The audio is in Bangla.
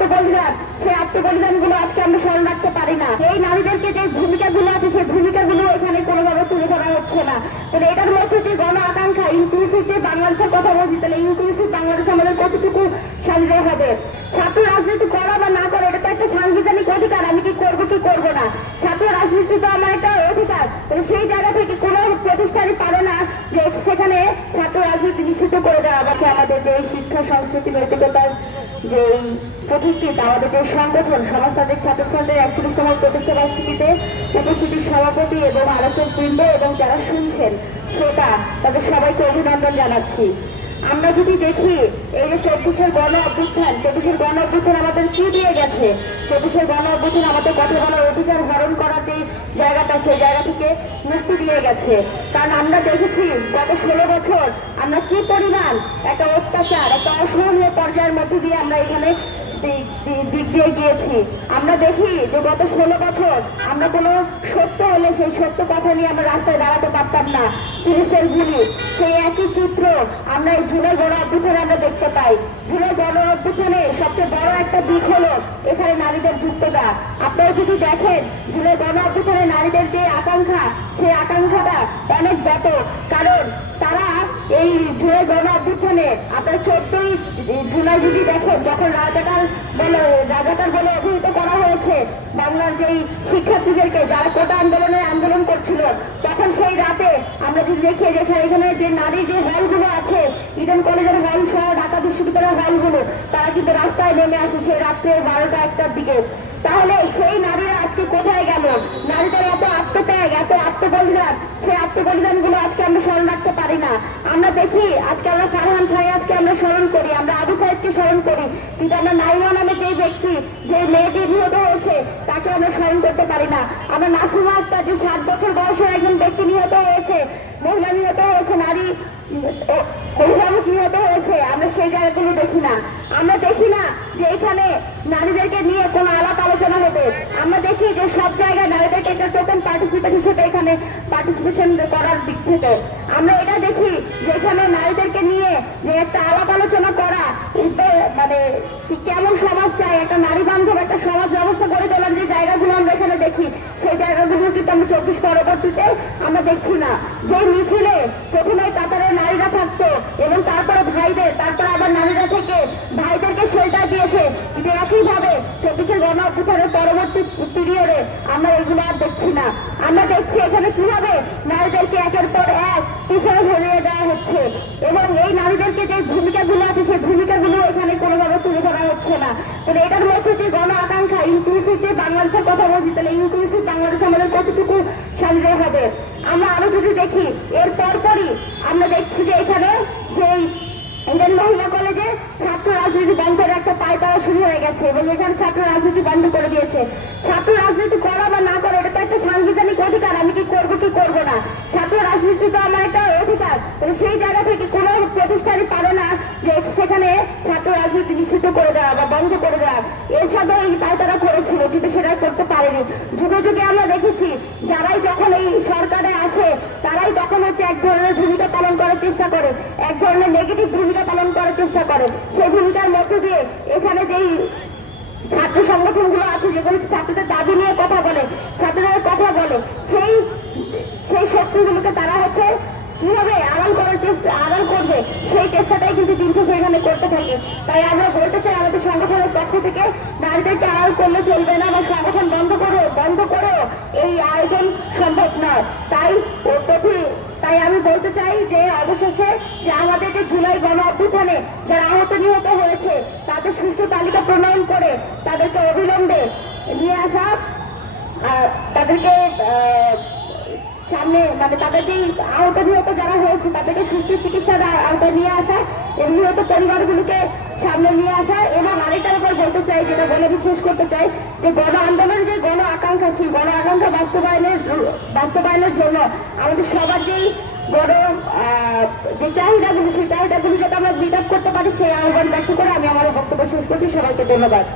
আত্মবলিদান, সেই আত্মবলিদানগুলো আজকে আমরা স্মরণ রাখতে পারি না। এই নারীদেরকে যে ভূমিকাগুলো আছে, সেই ভূমিকাগুলো এখানে কোনোভাবে তুলে ধরা হচ্ছে না। তাহলে এটার মধ্যে যে গণ আকাঙ্ক্ষা ইনক্লুসিভ যে বাংলাদেশের কথা বলছি, তাহলে ইনক্লুসিভ বাংলাদেশ আমাদের কতটুকু সাজিয়ে হবে? ছাত্র রাজনীতি করা বা না করা, এটা তো একটা সাংবিধানিক অধিকার, আমি কি করব কি করব না? ছাত্র রাজনীতি তো আমার একটা অধিকার। তাহলে সেই জায়গা থেকে কোনো প্রতিষ্ঠানই পারে না যে সেখানে ছাত্র রাজনীতি নিষিদ্ধ করে দেওয়া বাকি আমাদের যে শিক্ষা, সংস্কৃতি, নৈতিকতার যে এই প্রতিষ্ঠিত আমাদের যে সংগঠন সমাজতান্ত্রিক ছাত্র ফ্রন্টের একত্রিশতম প্রতিষ্ঠা বার্ষিকীতে উপস্থিতি সভাপতি এবং আলোচক বৃন্দ এবং যারা শুনছেন, শ্রোতা, তাদের সবাইকে অভিনন্দন জানাচ্ছি। আমরা যদি দেখি, এই যে চব্বিশের গণ অভ্যুত্থান, চব্বিশের গণ অভ্যুত্থান আমাদের কি দিয়ে গেছে? চব্বিশের গণ অভ্যুত্থান আমাদের কথা বলার অধিকার হরণ করার যে জায়গাটা, সেই জায়গা থেকে মুক্তি দিয়ে গেছে। কারণ আমরা দেখেছি, গত ষোলো বছর আমরা কি পরিমাণ একটা অত্যাচার, একটা অসহনীয় পর্যায়ের মধ্যে দিয়ে আমরা এখানে দিয়ে গিয়েছি। আমরা দেখি যে গত ষোলো বছর আমরা কোনো সত্য হলে সেই সত্য কথা নিয়ে আমরা রাস্তায় দাঁড়াতে পারতাম না। পুলিশের গুলি, সেই একই চিত্র আমরা এই জুলাই গণ অভ্যুত্থানে আমরা দেখতে পাই। জুলাই গণ অভ্যুত্থানে সবচেয়ে বড় একটা দিক হলো এখানে নারীদের যুক্ততা। আপনারা যদি দেখেন জুলাই গণঅভ্যুত্থানে নারীদের যে আকাঙ্ক্ষা, সেই আকাঙ্ক্ষাটা অনেক ব্যাপক। কারণ তারা এই জুলাই গণঅভ্যুত্থানে, আপনার চোদ্দই জুলাই যদি দেখেন, যখন রাজাকার বলে রাজাকার বলে অভিহিত করা হয়েছে, বাংলার যেই শিক্ষার্থীদেরকে, যারা কোটা আন্দোলনে আন্দোলন তখন সেই রাতে আমরা যদি দেখি যেখানে এখানে যে নারী যে হলগুলো আছে, ইডেন কলেজের হল সহ ঢাকা বিশ্ববিদ্যালয়ের হলগুলো, তারা কিন্তু রাস্তায় নেমে আসে সেই রাত্রে বারোটা একটার দিকে। তাহলে সেই নারীরা আজকে কোথায় গেল? নারীদের এত আত্মত্যাগ, এত আত্মবলিদান, সেই আত্মবলিদানগুলো আজকে আমরা স্মরণ রাখতে আমরা দেখি, আজকে আমরা ফারহান ভাই আজকে আমরা স্মরণ করি, আমরা আবু সাহেবকে স্মরণ করি। কিন্তু আমরা নাইমা নামে যে ব্যক্তি, যে মেয়েটি নিহত হয়েছে, তাকে আমরা স্মরণ করতে পারি না। আমরা নাসিমা আক্তার, যে সাত বছর বয়সের একজন ব্যক্তি নিহত হয়েছে, মহিলা নিহত হয়েছে, নারী অভিভাবক নিহত হয়েছে, আমরা সেই দেখি না। আমরা দেখি না যে এখানে নারীদেরকে নিয়ে কোনো আলাপ আলোচনা হবে। আমরা দেখি যে সব জায়গায় নারীদেরকে একটা টোকেন পার্টিসিপেট হিসেবে এখানে পার্টিসিপেশন করার দিক থেকে। আমরা এটা দেখি যে এখানে নারীদেরকে নিয়ে যে একটা আলাপ আলোচনা করা মানে কেমন সমাজ চাই, একটা নারী বান্ধব একটা সমাজ ব্যবস্থা গড়ে তোলার যে জায়গাগুলো আমরা এখানে দেখি, সেই জায়গাগুলো কিন্তু আমরা চব্বিশ পরবর্তীতে আমরা দেখছি না। যে মিছিলে প্রথমে কাতারে নারীরা থাকতো এবং তারপরে ভাইদের, তারপরে নারীরা থেকে ভাইদেরকে শেল্টার দিয়েছে। কিন্তু একইভাবে চব্বিশে গণ অভ্যুত্থানের পরবর্তী পিরিয়ডে আমরা এগুলো আর দেখছি না। আমরা দেখছি এখানে কীভাবে নারীদেরকে একের পর এক পিছনে ধরিয়ে দেওয়া হচ্ছে। এবং এই নারীদেরকে যে ভূমিকাগুলো আছে, সেই ভূমিকাগুলো এখানে কোনোভাবে তুলে ধরা হচ্ছে না। তাহলে এটার মধ্যে যে গণ আকাঙ্ক্ষা? ইনক্লুসিভ যে বাংলাদেশের কথা বলছি, তাহলে ইনক্লুসিভ বাংলাদেশ আমাদের কতটুকু সাজিয়ে হবে? আমরা আরও যদি দেখি, এর পরপরই আমরা দেখছি যে এখানে যে ইন্ডিয়ান মহিলা কলেজে ছাত্র রাজনীতি বন্ধের একটা পায়তারা শুরু হয়ে গেছে, এবং এখানে ছাত্র রাজনীতি বন্ধ করে দিয়েছে। ছাত্র রাজনীতি করা বা না করা, এটা তো একটা সাংবিধানিক অধিকার, আমি কি করব কি করব না? ছাত্র রাজনীতি তো আমার একটা অধিকার সেই জায়গা থেকে কোনো প্রতিষ্ঠানই পারে না যে সেখানে ছাত্র রাজনীতি নিষিদ্ধ করে দেওয়া বা বন্ধ করে দেওয়া। সাথে এই পায়তারা করেছিল, কিন্তু সেটা করতে পারেনি। যুগে যুগে আমরা দেখেছি, যারাই যখন এই সরকারে আসে তারাই তখন হচ্ছে এক ধরনের ভূমিকা পালন করার চেষ্টা করে, এক ধরনের নেগেটিভ ভূমিকা পালন করার চেষ্টা করে। সেই ভূমিকার মধ্য দিয়ে এখানে যেই ছাত্র সংগঠনগুলো আছে, যেগুলো ছাত্রদের দাবি নিয়ে কথা বলে, ছাত্রদের কথা বলে, সেই সেই শক্তিগুলোকে তারা হচ্ছে কীভাবে আড়াল চেষ্টা করবে, সেই চেষ্টাটাই কিন্তু করতে তাই আমরা বলতে চাই আমাদের সংগঠনের পক্ষ থেকে, নারীদেরকে আড়াল করলে চলবে না বা সংগঠন বন্ধ বন্ধ করেও এই আয়োজন সম্ভব নয়। তাই প্রতি, তাই আমি বলতে চাই যে অবশেষে যে আমাদের যে জুলাই গণ অভ্যুত্থানে যারা আহত নিহত হয়েছে, তাদের সুষ্ঠু তালিকা প্রণয়ন করে তাদেরকে অবিলম্বে নিয়ে আসা তাদেরকে সামনে মানে তাদের যে নিহত যারা হয়েছে, তাদেরকে সুস্থ চিকিৎসার আওতায় নিয়ে আসা এবং নিহত পরিবারগুলোকে সামনে নিয়ে আসা। এবং আরেকটার উপর বলতে চাই, যেটা বলে বিশ্বাস করতে চাই, যে গণ আন্দোলনের যে গণ আকাঙ্ক্ষা, সেই গণ আকাঙ্ক্ষা বাস্তবায়নের বাস্তবায়নের জন্য আমাদের সবার যেই বড় যে চাহিদাগুলো, সেই চাহিদাগুলো যাতে আমরা বিট করতে পারি, সেই আহ্বান ব্যক্ত করে আমি আমার বক্তব্য শেষ করছি। সবাইকে ধন্যবাদ।